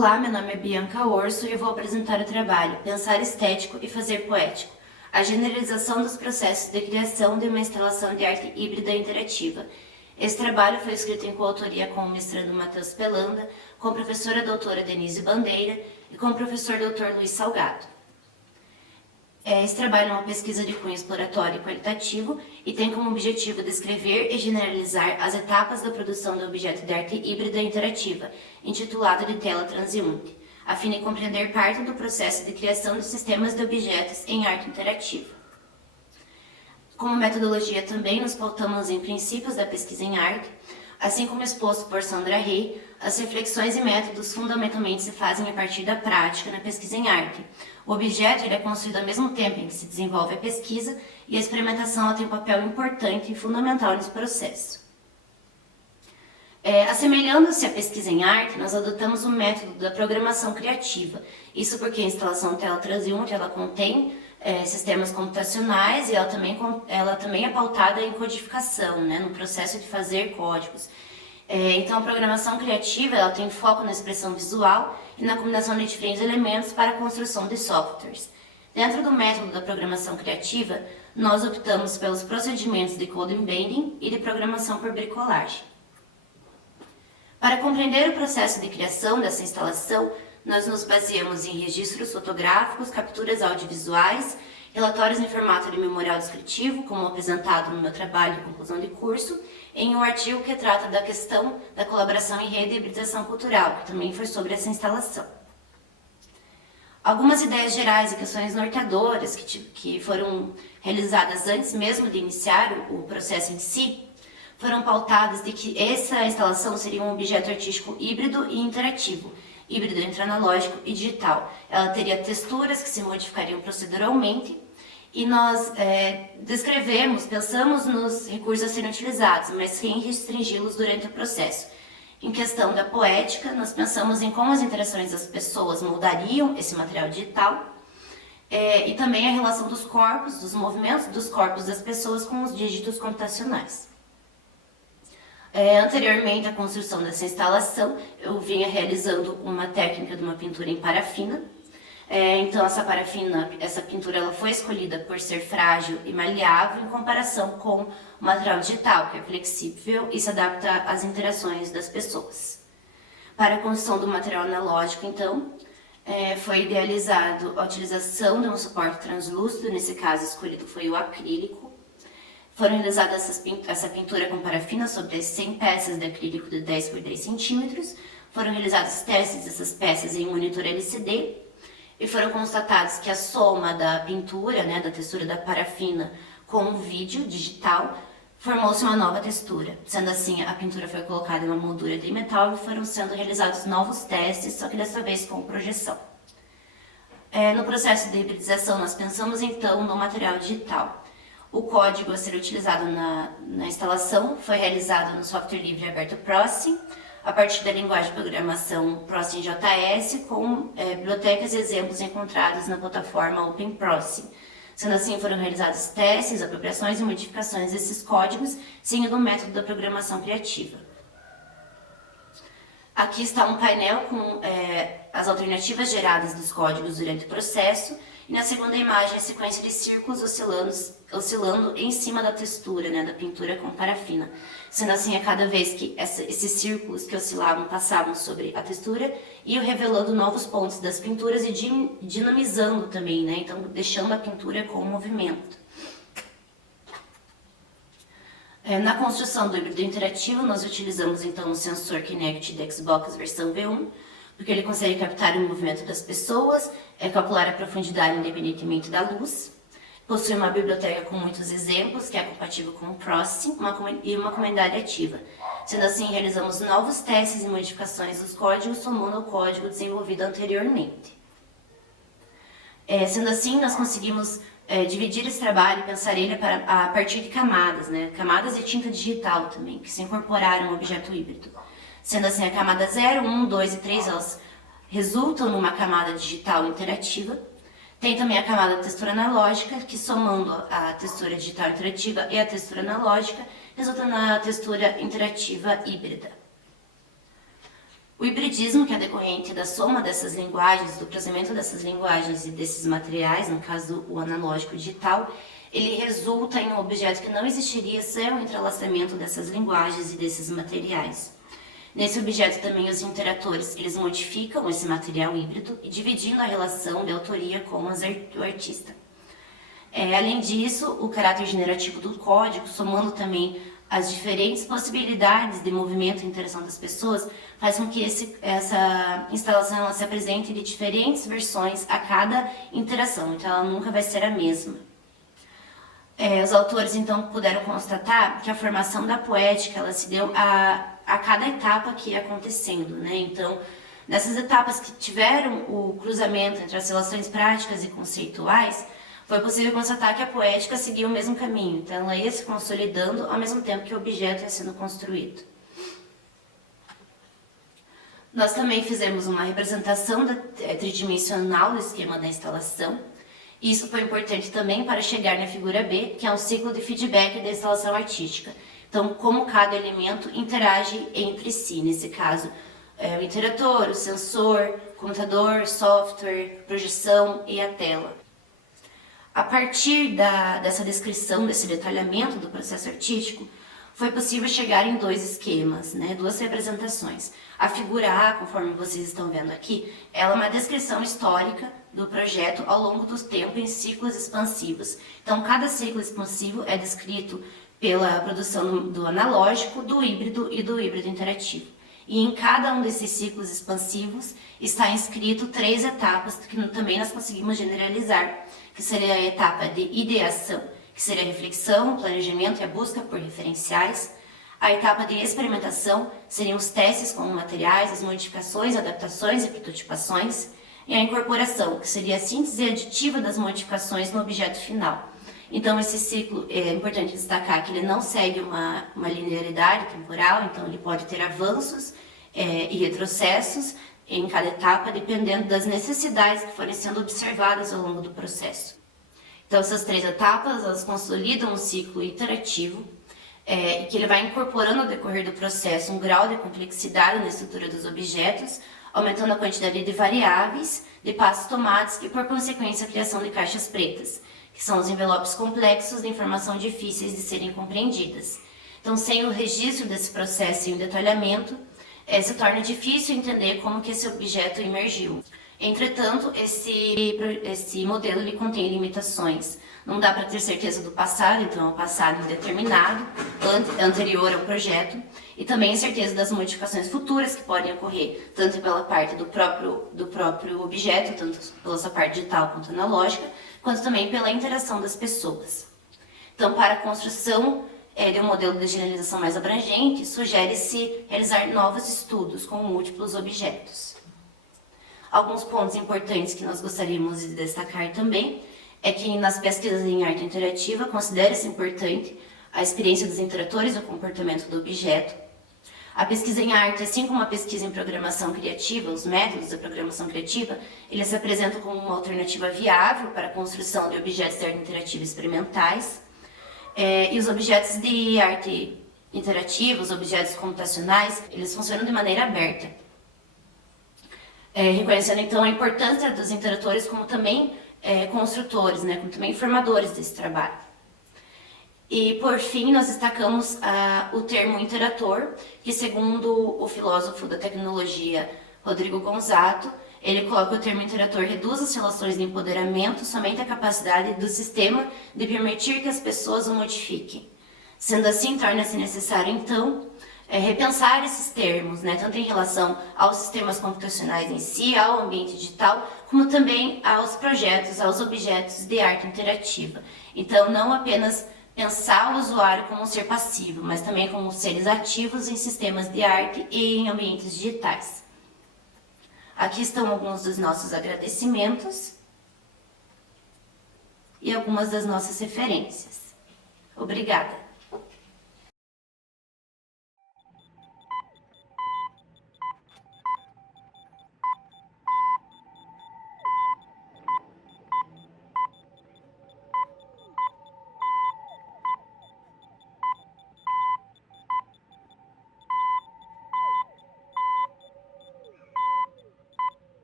Olá, meu nome é Bianca Orso e eu vou apresentar o trabalho Pensar Estético e Fazer Poético, a generalização dos processos de criação de uma instalação de arte híbrida interativa. Esse trabalho foi escrito em coautoria com o mestrando Matheus Pelanda, com a professora doutora Denise Bandeira e com o professor doutor Luiz Salgado. Esse trabalho é uma pesquisa de cunho exploratório e qualitativo e tem como objetivo descrever e generalizar as etapas da produção do objeto de arte híbrida interativa, intitulado de tela transeunte, a fim de compreender parte do processo de criação de sistemas de objetos em arte interativa. Como metodologia também nos pautamos em princípios da pesquisa em arte, assim como exposto por Sandra Rey, as reflexões e métodos fundamentalmente se fazem a partir da prática na pesquisa em arte. O objeto é construído ao mesmo tempo em que se desenvolve a pesquisa e a experimentação tem um papel importante e fundamental nesse processo. Assemelhando-se à pesquisa em arte, nós adotamos o método da programação criativa. Isso porque a instalação tela transeunte ela contém sistemas computacionais e ela também é pautada em codificação, né, no processo de fazer códigos. Então, a programação criativa ela tem foco na expressão visual e na combinação de diferentes elementos para a construção de softwares. Dentro do método da programação criativa, nós optamos pelos procedimentos de code embedding e de programação por bricolagem. Para compreender o processo de criação dessa instalação, nós nos baseamos em registros fotográficos, capturas audiovisuais, relatórios em formato de memorial descritivo, como apresentado no meu trabalho de conclusão de curso, em um artigo que trata da questão da colaboração em rede e hibridação cultural, que também foi sobre essa instalação. Algumas ideias gerais e questões norteadoras que foram realizadas antes mesmo de iniciar o processo em si, foram pautadas de que essa instalação seria um objeto artístico híbrido e interativo, híbrido entre analógico e digital. Ela teria texturas que se modificariam proceduralmente e nós pensamos nos recursos a serem utilizados, mas sem restringi-los durante o processo. Em questão da poética, nós pensamos em como as interações das pessoas moldariam esse material digital e também a relação dos corpos, dos movimentos dos corpos das pessoas com os dígitos computacionais. Anteriormente à construção dessa instalação, eu vinha realizando uma técnica de uma pintura em parafina. Então essa pintura ela foi escolhida por ser frágil e maleável em comparação com o material digital, que é flexível e se adapta às interações das pessoas. Para a construção do material analógico, então, foi idealizado a utilização de um suporte translúcido, nesse caso escolhido foi o acrílico. Foram realizadas essa pintura com parafina sobre as 100 peças de acrílico de 10 por 10 centímetros. Foram realizados testes dessas peças em monitor LCD e foram constatados que a soma da pintura, né, da textura da parafina com o vídeo digital, formou-se uma nova textura. Sendo assim, a pintura foi colocada em uma moldura de metal e foram sendo realizados novos testes, só que dessa vez com projeção. No processo de hibridização, nós pensamos então no material digital. O código a ser utilizado na instalação foi realizado no software livre aberto Processing, a partir da linguagem de programação Processing JS, com bibliotecas e exemplos encontrados na plataforma Open Processing. Sendo assim, foram realizados testes, apropriações e modificações desses códigos, seguindo o método da programação criativa. Aqui está um painel com as alternativas geradas dos códigos durante o processo, e na segunda imagem a sequência de círculos oscilando em cima da textura, né, da pintura com parafina. Sendo assim, a cada vez que esses círculos que oscilavam passavam sobre a textura, iam revelando novos pontos das pinturas e dinamizando também, né, então deixando a pintura com movimento. Na construção do híbrido interativo, nós utilizamos então o sensor Kinect da Xbox versão V1, porque ele consegue captar o movimento das pessoas, calcular a profundidade independentemente da luz. Possui uma biblioteca com muitos exemplos, que é compatível com o Processing e uma comunidade ativa. Sendo assim, realizamos novos testes e modificações dos códigos, somando ao código desenvolvido anteriormente. Sendo assim, nós conseguimos dividir esse trabalho e pensar ele a partir de camadas, né? Camadas de tinta digital também, que se incorporaram ao objeto híbrido. Sendo assim, a camada 0, 1, 2 e 3, elas resultam numa camada digital interativa. Tem também a camada de textura analógica, que somando a textura digital interativa e a textura analógica, resulta na textura interativa híbrida. O hibridismo, que é decorrente da soma dessas linguagens, do cruzamento dessas linguagens e desses materiais, no caso o analógico digital, ele resulta em um objeto que não existiria sem o entrelaçamento dessas linguagens e desses materiais. Nesse objeto também os interatores, eles modificam esse material híbrido e dividindo a relação de autoria com o artista. Além disso, o caráter generativo do código, somando também as diferentes possibilidades de movimento e interação das pessoas, faz com que essa instalação ela se apresente de diferentes versões a cada interação, então ela nunca vai ser a mesma. Os autores então puderam constatar que a formação da poética ela se deu a cada etapa que ia acontecendo, né? Então, nessas etapas que tiveram o cruzamento entre as relações práticas e conceituais, foi possível constatar que a poética seguia o mesmo caminho, então ela ia se consolidando ao mesmo tempo que o objeto ia sendo construído. Nós também fizemos uma representação tridimensional do esquema da instalação. Isso foi importante também para chegar na figura B, que é um ciclo de feedback da instalação artística. Então, como cada elemento interage entre si, nesse caso, o interator, o sensor, computador, software, projeção e a tela. A partir dessa descrição, desse detalhamento do processo artístico, foi possível chegar em dois esquemas, né? Duas representações. A figura A, conforme vocês estão vendo aqui, ela é uma descrição histórica do projeto ao longo do tempo em ciclos expansivos. Então, cada ciclo expansivo é descrito pela produção do analógico, do híbrido e do híbrido interativo. E em cada um desses ciclos expansivos está inscrito 3 etapas que também nós conseguimos generalizar, que seria a etapa de ideação, que seria a reflexão, o planejamento e a busca por referenciais. A etapa de experimentação seriam os testes com materiais, as modificações, adaptações e prototipações. E a incorporação, que seria a síntese aditiva das modificações no objeto final. Então, esse ciclo, é importante destacar que ele não segue uma linearidade temporal, então ele pode ter avanços e retrocessos em cada etapa, dependendo das necessidades que forem sendo observadas ao longo do processo. Então, essas 3 etapas, elas consolidam um ciclo iterativo, que ele vai incorporando ao decorrer do processo um grau de complexidade na estrutura dos objetos, aumentando a quantidade de variáveis, de passos tomados e, por consequência, a criação de caixas pretas, que são os envelopes complexos de informação difíceis de serem compreendidas. Então, sem o registro desse processo e o detalhamento, se torna difícil entender como que esse objeto emergiu. Entretanto, esse modelo ele contém limitações. Não dá para ter certeza do passado, então é um passado indeterminado, anterior ao projeto, e também certeza das modificações futuras que podem ocorrer, tanto pela parte do próprio objeto, tanto pela sua parte digital quanto analógica, quanto também pela interação das pessoas. Então, para a construção de um modelo de generalização mais abrangente, sugere-se realizar novos estudos com múltiplos objetos. Alguns pontos importantes que nós gostaríamos de destacar também é que nas pesquisas em arte interativa considera-se importante a experiência dos interatores e o comportamento do objeto. A pesquisa em arte, assim como a pesquisa em programação criativa, os métodos da programação criativa, eles se apresentam como uma alternativa viável para a construção de objetos de arte interativa experimentais. E os objetos de arte interativa, os objetos computacionais, eles funcionam de maneira aberta. Reconhecendo então a importância dos interatores como também construtores, né, como também formadores desse trabalho. E por fim nós destacamos o termo interator, que segundo o filósofo da tecnologia Rodrigo Gonzato, ele coloca o termo interator reduz as relações de empoderamento somente à capacidade do sistema de permitir que as pessoas o modifiquem. Sendo assim, torna-se necessário então repensar esses termos, né, tanto em relação aos sistemas computacionais em si, ao ambiente digital, como também aos projetos, aos objetos de arte interativa. Então, não apenas pensar o usuário como um ser passivo, mas também como seres ativos em sistemas de arte e em ambientes digitais. Aqui estão alguns dos nossos agradecimentos e algumas das nossas referências. Obrigada!